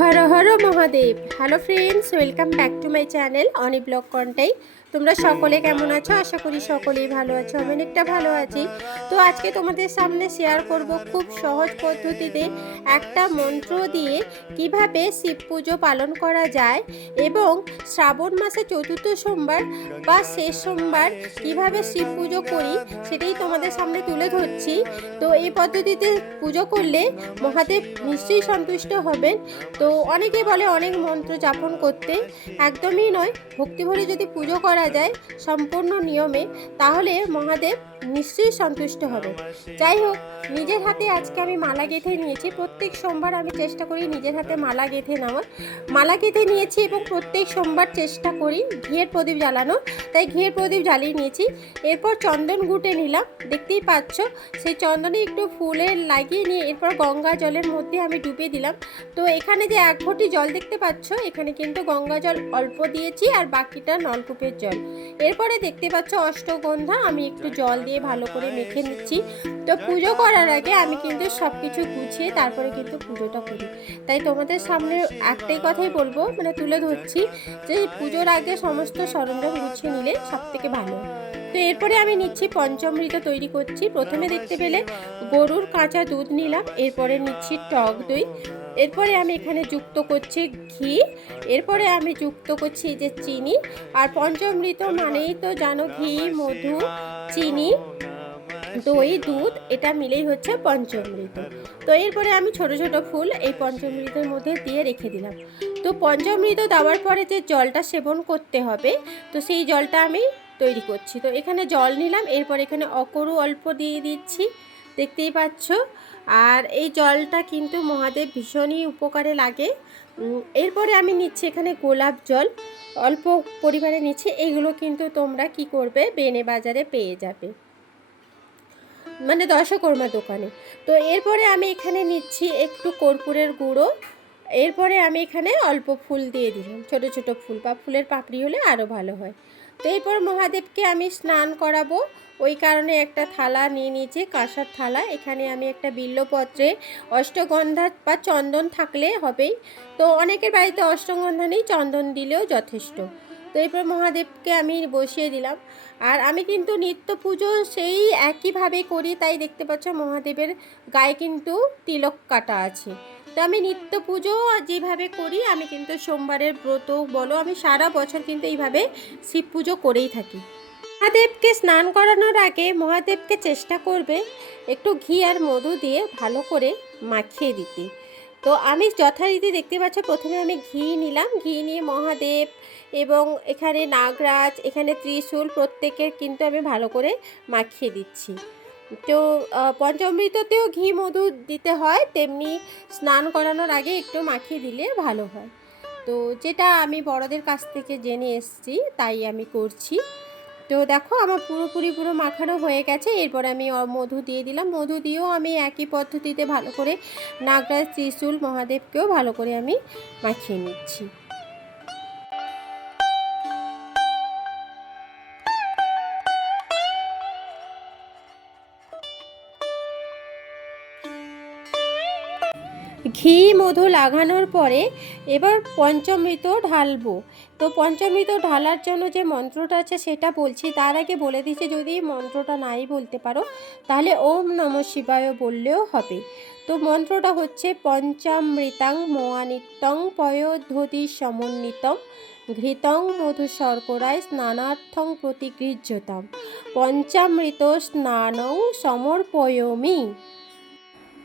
Har Har Mahadev. Hello friends welcome back to my channel Ani blog Contai তোমরা সকলে কেমন আছো? আশা করি সকলেই ভালো আছো, আমি অনেকটা ভালো আছি। তো আজকে তোমাদের সামনে শেয়ার করব খুব সহজ পদ্ধতিতে একটা মন্ত্র দিয়ে কীভাবে শিব পুজো পালন করা যায় এবং শ্রাবণ মাসে চতুর্থ সোমবার বা শেষ সোমবার কীভাবে শিব পুজো করি সেটাই তোমাদের সামনে তুলে ধরছি। তো এই পদ্ধতিতে পুজো করলে মহাদেব নিশ্চয়ই সন্তুষ্ট হবেন। তো অনেকে বলে অনেক মন্ত্র যাপন করতে, একদমই নয়। ভক্তিভরে যদি পুজো করা যায় সম্পূর্ণ নিয়মে, তাহলে মহাদেব নিশ্চয়ই সন্তুষ্ট হবে। যাই হোক, নিজের হাতে আজকে আমি মালা গেঁথে নিয়েছি। প্রত্যেক সোমবার আমি চেষ্টা করি নিজের হাতে মালা গেঁথে নেওয়ার। মালা গেঁথে নিয়েছি এবং প্রত্যেক সোমবার চেষ্টা করি ঘিয়ের প্রদীপ জ্বালানো তাই ঘিয়ের প্রদীপ জ্বালিয়ে নিয়েছি। এরপর চন্দন গুটে নিলাম। দেখতেই পাচ্ছ, সেই চন্দনে একটু ফুলের লাগিয়ে নিয়ে এরপর গঙ্গা জলের মধ্যে আমি ডুবিয়ে দিলাম। তো এখানে যে এক ঘটি জল দেখতে পাচ্ছ, এখানে কিন্তু গঙ্গা জল অল্প দিয়েছি আর বাকিটা নলকূপের জল। এরপরে দেখতে পাচ্ছ অষ্টগন্ধা, আমি একটু জল দিয়ে ভালো করে মেখে নিচ্ছি। তো পুজো করার আগে আমি কিন্তু সব কিছু গুছিয়ে তারপরে কিন্তু পুজোটা করি। তাই তোমাদের সামনে একটাই কথাই বলব মানে তুলে ধরছি যে পুজোর আগে সমস্ত সরঞ্জাম গুছিয়ে নিলে সব থেকে ভালো। তো এরপরে আমি নিচ্ছি পঞ্চমৃত তৈরি করছি। প্রথমে দেখতে পেলে গরুর কাঁচা দুধ নিলাম, এরপরে নিচ্ছি টক দই। এরপরে আমি এখানে যুক্ত করছি ঘি, এরপরে আমি যুক্ত করছি যে চিনি, আর পঞ্চমৃত মানেই তো জানো ঘি, মধু, চিনি, দই, দুধ, এটা মিলেই হচ্ছে পঞ্চমৃত। তো এরপরে আমি ছোট ছোট ফুল এই পঞ্চমৃতের মধ্যে দিয়ে রেখে দিলাম। তো পঞ্চমৃত দেওয়ার পরে যে জলটা সেবন করতে হবে, তো সেই জলটা আমি তৈরি করছি। তো এখানে জল নিলাম, এরপর এখানে অকরু অল্প দিয়ে দিচ্ছি, দেখতেই পাচ্ছ? আর এই জলটা কিন্তু মহাদেব ভীষণই উপকারে লাগে। এরপরে আমি নিচ্ছি এখানে গোলাপ জল। অল্প পরিমাণে নিচ্ছি, এগুলো কিন্তু তোমরা কি করবে, বেনে বাজারে পেয়ে যাবে। মানে দশকর্মা দোকানে। তো এরপরে আমি এখানে নিচ্ছি একটু কর্পূরের গুঁড়ো। এরপরে আমি এখানে অল্প ফুল দিয়ে দিলাম, ছোট ছোট ফুল বা ফুলের পাপড়ি হলে আরও ভালো হয়। এরপর মহাদেবকে আমি স্নান করাবো। ওই কারণে একটা থালা নিয়ে নিয়েছি, কাঁসার থালা। এখানে আমি একটা বিল্লপত্রে অষ্টগন্ধা বা চন্দন থাকলে হবেই। তো অনেকের বাড়িতে অষ্টগন্ধা নেই, চন্দন দিলেও যথেষ্ট। তো এরপর মহাদেবকে আমি বসিয়ে দিলাম। আর আমি কিন্তু নিত্য পুজো সেই একইভাবে করি, তাই দেখতে পাচ্ছ মহাদেবের গায়ে কিন্তু তিলক কাটা আছে। তো আমি নিত্য পুজো যেভাবে করি, আমি কিন্তু সোমবারের ব্রত বলো, আমি সারা বছর কিন্তু এইভাবে শিব পুজো করেই থাকি। মহাদেবকে স্নান করানোর আগে মহাদেবকে চেষ্টা করবে একটু ঘি আর মধু দিয়ে ভালো করে মাখিয়ে দিতে। তো আমি যথারীতি দেখতে পাচ্ছ, প্রথমে আমি ঘি নিলাম। ঘি নিয়ে মহাদেব এবং এখানে নাগরাজ, এখানে ত্রিশূল প্রত্যেকের কিন্তু আমি ভালো করে মাখিয়ে দিচ্ছি। তো পঞ্চমৃততেও ঘি মধু দিতে হয়, তেমনি স্নান করানোর আগে একটু মাখিয়ে দিলে ভালো হয়। তো, যেটা আমি বড়দের কাছ থেকে জেনে এসেছি, তাই আমি করছি। তো দেখো আমার পুরোপুরি পুরো মাখানো হয়ে গেছে। এরপর আমি মধু দিয়ে দিলাম। মধু দিয়েও আমি একই পদ্ধতিতে ভালো করে নাগরাজ ত্রিশুল মহাদেবকেও ভালো করে আমি মাখিয়ে নিচ্ছি। ঘি, মধু লাগানোর পরে এবার পঞ্চমৃত ঢালবো। তো পঞ্চমৃত ঢালার জন্য যে মন্ত্রটা আছে সেটা বলছি। তার আগে বলে দিচ্ছি, যদি মন্ত্রটা নাই বলতে পারো, তাহলে ওম নম শিবায় বললেও হবে। তো মন্ত্রটা হচ্ছে, পঞ্চামৃতাং মোয়ানিত্যং পয়োধতি সমন্বিতম, ঘৃতং মধু শর্করায় স্নানার্থং প্রতিগৃহ্যতাম। পঞ্চামৃত স্নানং সমর্পয়মি।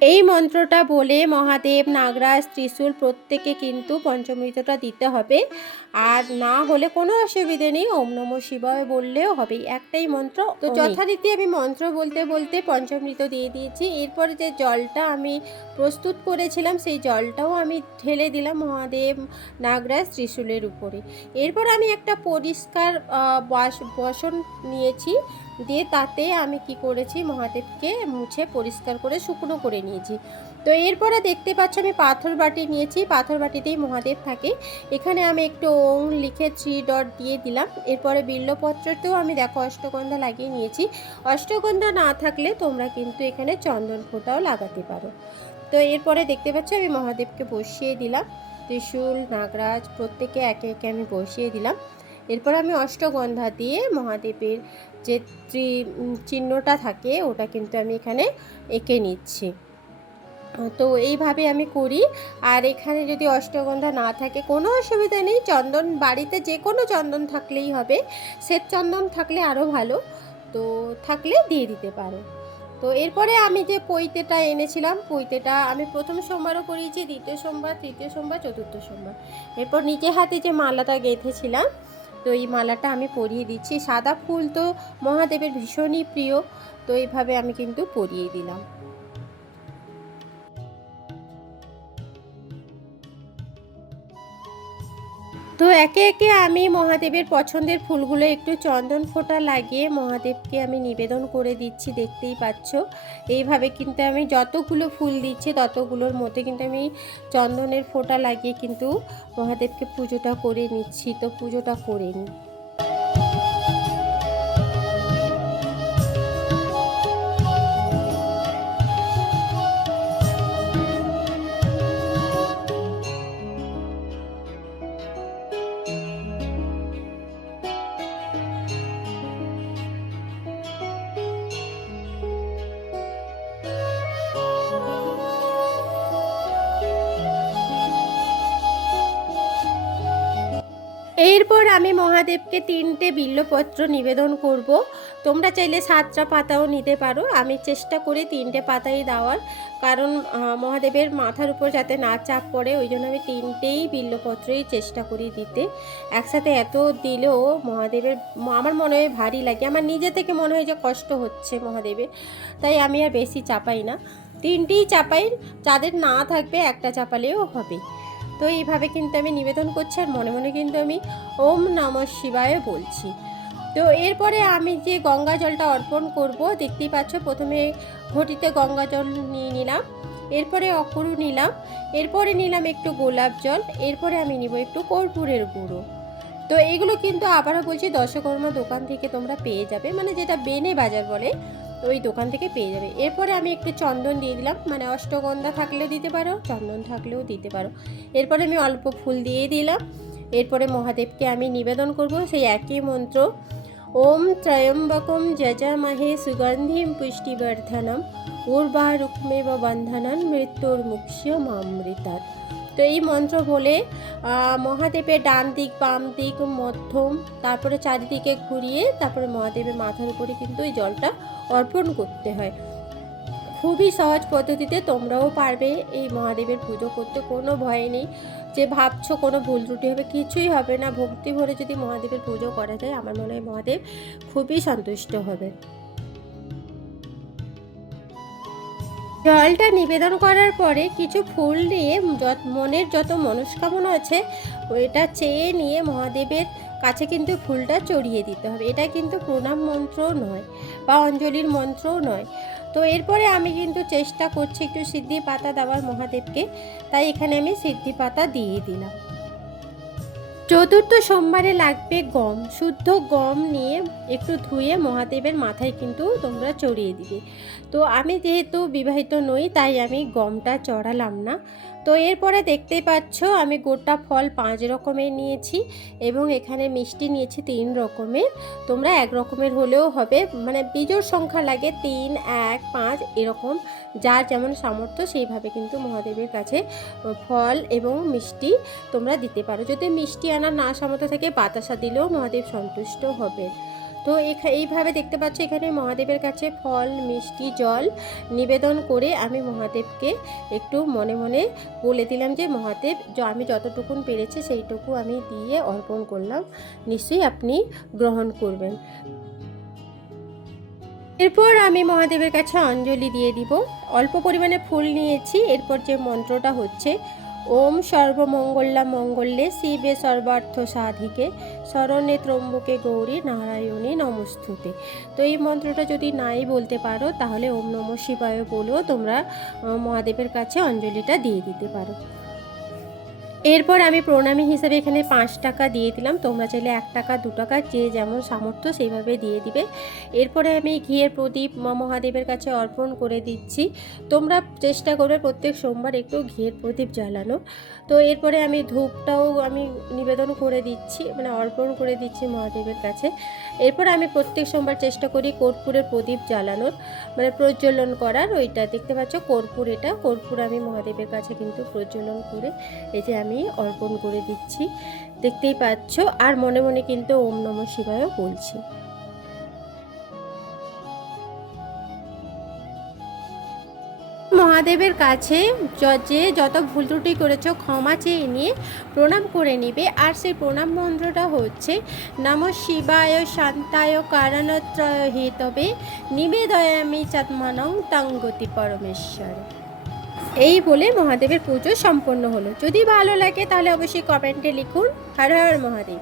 এই মন্ত্রটা বলে মহাদেব নাগরাজ ত্রিশূল প্রত্যেকে কিন্তু পঞ্চমৃতটা দিতে হবে। আর না হলে কোনো অসুবিধে নেই ওম নম শিবায় বললেও হবে একটাই মন্ত্র। তো যথারীতি আমি মন্ত্র বলতে বলতে পঞ্চমৃত দিয়ে দিয়েছি। এরপরে যে জলটা আমি প্রস্তুত করেছিলাম সেই জলটাও আমি ঢেলে দিলাম মহাদেব নাগরাজ ত্রিশূলের উপরে। এরপর আমি একটা পরিষ্কার বাস- বসন নিয়েছি। দিয়ে তাতে আমি কি করেছি, মহাদেবকে মুছে পরিষ্কার করে শুকনো করে নিয়েছি। তো এরপরে দেখতে পাচ্ছ আমি পাথর বাটি নিয়েছি, পাথর বাটিতেই মহাদেব থাকে। এখানে আমি একটু ওং লিখে থ্রি ডট দিয়ে দিলাম। এরপরে বিল্লপত্রতেও আমি দেখো অষ্টগন্ধা লাগিয়ে নিয়েছি। অষ্টগন্ধা না থাকলে তোমরা কিন্তু এখানে চন্দন ফোঁটাও লাগাতে পারো। তো এরপরে দেখতে পাচ্ছ আমি মহাদেবকে বসিয়ে দিলাম। ত্রিশূল, নাগরাজ প্রত্যেকে একে একে আমি বসিয়ে দিলাম। এরপর আমি অষ্টগন্ধা দিয়ে মহাদেবের যে ত্রি- চিহ্নটা থাকে, ওটা কিন্তু আমি এখানে এঁকে নিচ্ছি। তো এইভাবে আমি করি। আর এখানে যদি অষ্টগন্ধা না থাকে, কোনো অসুবিধা নেই। চন্দন, বাড়িতে যে কোনো চন্দন থাকলেই হবে। শ্বেত চন্দন থাকলে আরও ভালো। তো থাকলে দিয়ে দিতে পারো। তো এরপরে আমি যে পৈতেটা এনেছিলাম, পৈতেটা আমি প্রথম সোমবারও করিয়েছি, দ্বিতীয় সোমবার, তৃতীয় সোমবার, চতুর্থ সোমবার। এরপর নিজে হাতে যে মালাটা গেঁথেছিলাম তো এই মালাটা আমি পরিয়ে দিচ্ছি। সাদা ফুল তো মহাদেবের ভীষণই প্রিয়, তো এইভাবে আমি কিন্তু পরিয়ে দিলাম। তো একে একে আমি মহাদেবের পছন্দের ফুলগুলো একটু চন্দন ফোঁটা লাগিয়ে মহাদেবকে আমি নিবেদন করে দিচ্ছি, দেখতেই পাচ্ছ। এইভাবে কিন্তু আমি যতগুলো ফুল দিচ্ছি, ততগুলোর মধ্যে কিন্তু আমি চন্দনের ফোঁটা লাগিয়ে কিন্তু মহাদেবকে পুজোটা করে নিচ্ছি। তো পুজোটা করে নিই আমি মহাদেবকে তিনটে বিল্লপত্র নিবেদন করব। তোমরা চাইলে সাতটা পাতাও নিতে পারো। আমি চেষ্টা করি তিনটে পাতাই দেওয়ার। কারণ মহাদেবের মাথার উপর যাতে না চাপ পড়ে, ওই জন্য আমি তিনটেই বিল্লপত্রই চেষ্টা করি দিতে। একসাথে এত দিলেও মহাদেবের, আমার মনে হয় ভারী লাগে। আমার নিজে থেকে মনে হয় যে কষ্ট হচ্ছে মহাদেবের। তাই আমি আর বেশি চাপাই না। তিনটেই চাপাই। যাদের না থাকবে, একটা চাপালেও হবে। তো এইভাবে কিন্তু আমি নিবেদন করছি আর মনে মনে কিন্তু আমি ওম নম শিবায় বলছি। তো এরপরে আমি যে গঙ্গা জলটা অর্পণ করব, দেখতেই পাচ্ছ প্রথমে ঘটিতে গঙ্গা জল নিয়ে নিলাম, এরপরে অকুরু নিলাম, এরপরে নিলাম একটু গোলাপ জল, এরপরে আমি নিব একটু কর্পূরের গুঁড়ো। তো এগুলো কিন্তু আবারও বলছি দশকর্মা দোকান থেকে তোমরা পেয়ে যাবে মানে যেটা বেনে বাজার বলে ওই দোকান থেকে পেয়ে যাবে। এরপরে আমি একটু চন্দন দিয়ে দিলাম। মানে অষ্টগন্ধা থাকলেও দিতে পারো, চন্দন থাকলেও দিতে পারো। এরপরে আমি অল্প ফুল দিয়ে দিলাম। এরপরে মহাদেবকে আমি নিবেদন করব সেই একই মন্ত্র। ওম ত্রয়ম্বকম যজামহে সুগন্ধিম পুষ্টিবর্ধনম। উর্বারুক্মেব বন্ধনন মৃত্যুর মুক্ষ্য মামৃতাৎ তো এই মন্ত্র বলে মহাদেবের ডান দিক, বাম দিক, মধ্যম, তারপরে চারিদিকে ঘুরিয়ে তারপরে মহাদেবের মাথার উপরে কিন্তু এই জলটা অর্পণ করতে হয়। খুবই সহজ পদ্ধতিতে তোমরাও পারবে এই মহাদেবের পুজো করতে, কোনো ভয় নেই। যে ভাবছ কোনো ভুল ত্রুটি হবে, কিছুই হবে না। ভক্তি ভরে যদি মহাদেবের পুজো করা যায়, আমার মনে হয় মহাদেব খুবই সন্তুষ্ট হবে। জলটা নিবেদন করার পরে কিছু ফুল নিয়ে যত- মনের যত মনস্কামনা আছে, ওইটা চেয়ে নিয়ে মহাদেবের কাছে কিন্তু ফুলটা চড়িয়ে দিতে হবে। এটা কিন্তু প্রণাম মন্ত্র নয় বা অঞ্জলির মন্ত্রও নয়। তো এরপরে আমি কিন্তু চেষ্টা করছি একটু সিদ্ধি পাতা দেওয়ার মহাদেবকে। তাই এখানে আমি সিদ্ধি পাতা দিয়ে দিলাম। চতুর্থ সোমবারে লাগবে গম। শুদ্ধ গম নিয়ে একটু ধুয়ে মহাদেবের মাথায় কিন্তু তোমরা চড়িয়ে দিবে। তো আমি যেহেতু বিবাহিত নই, তাই আমি গমটা চড়ালাম না। তো এরপরে দেখতেই পাচ্ছ আমি গোটা ফল পাঁচ রকমের নিয়েছি এবং এখানে মিষ্টি নিয়েছি তিন রকমের। তোমরা এক রকমের হলেও হবে। মানে বিজোড় সংখ্যা লাগে তিন, এক, পাঁচ এরকম। যার যেমন সামর্থ্য সেইভাবে কিন্তু মহাদেবের কাছে ফল এবং মিষ্টি তোমরা দিতে পারো। যদি মিষ্টি আনার না সামর্থ্য থাকে বাতাসা দিলেও মহাদেব সন্তুষ্ট হবে। তো এইভাবে দেখতে পাচ্ছ এখানে মহাদেবের কাছে ফল, মিষ্টি, জল নিবেদন করে আমি মহাদেবকে একটু মনে মনে বলে দিলাম যে, মহাদেব আমি যতটুকুন পেরেছি সেইটুকু আমি দিয়ে অর্পণ করলাম। নিশ্চয়ই আপনি গ্রহণ করবেন। এরপর আমি মহাদেবের কাছে অঞ্জলি দিয়ে দিব। অল্প পরিমাণে ফুল নিয়েছি। এরপর যে মন্ত্রটা হচ্ছে ওম সর্বমঙ্গলা মঙ্গল্যে শিবে সর্বার্থ সাধিকে স্মরণে ত্রম্বকে গৌরী নারায়ণী নমস্তুতে। তো এই মন্ত্রটা যদি নাই বলতে পারো, তাহলে ওম নম শিবায় বলেও তোমরা মহাদেবের কাছে অঞ্জলিটা দিয়ে দিতে পারো। এরপর আমি প্রণামী হিসেবে এখানে পাঁচ টাকা দিয়ে দিলাম। তোমরা চাইলে এক টাকা, দু টাকা, যে যেমন সামর্থ্য সেইভাবে দিয়ে দিবে। এরপরে আমি ঘিয়ের প্রদীপ মহাদেবের কাছে অর্পণ করে দিচ্ছি। তোমরা চেষ্টা করবে প্রত্যেক সোমবার একটু ঘিয়ের প্রদীপ জ্বালানো তো এরপরে আমি ধূপটাও আমি নিবেদন করে দিচ্ছি মানে অর্পণ করে দিচ্ছি মহাদেবের কাছে। এরপর আমি প্রত্যেক সোমবার চেষ্টা করি কর্পূরের প্রদীপ জ্বালানোর মানে প্রজ্বলন করার। ওইটা দেখতে পাচ্ছ কর্পূর এটা। কর্পূর আমি মহাদেবের কাছে কিন্তু প্রজ্বলন করে, এই যে আমি অর্পণ করে দিচ্ছি। দেখতেই পাচ্ছ, আর মনে মনে কিন্তু ওম নম শিবায়ও বলছি। মহাদেবের কাছে যে যত ভুল ত্রুটি করেছ, ক্ষমা চেয়ে নিয়ে প্রণাম করে নিবে। আর সেই প্রণাম মন্ত্রটা হচ্ছে, নম শিবায় শান্তায় কারণত্রয় হেতবে নিবেদয়ামি চাত্মানং তাঙ্গতি পরমেশ্বর। এই বলে মহাদেবের পুজো সম্পন্ন হলো। যদি ভালো লাগে তাহলে অবশ্যই কমেন্টে লিখুন। হর হর মহাদেব।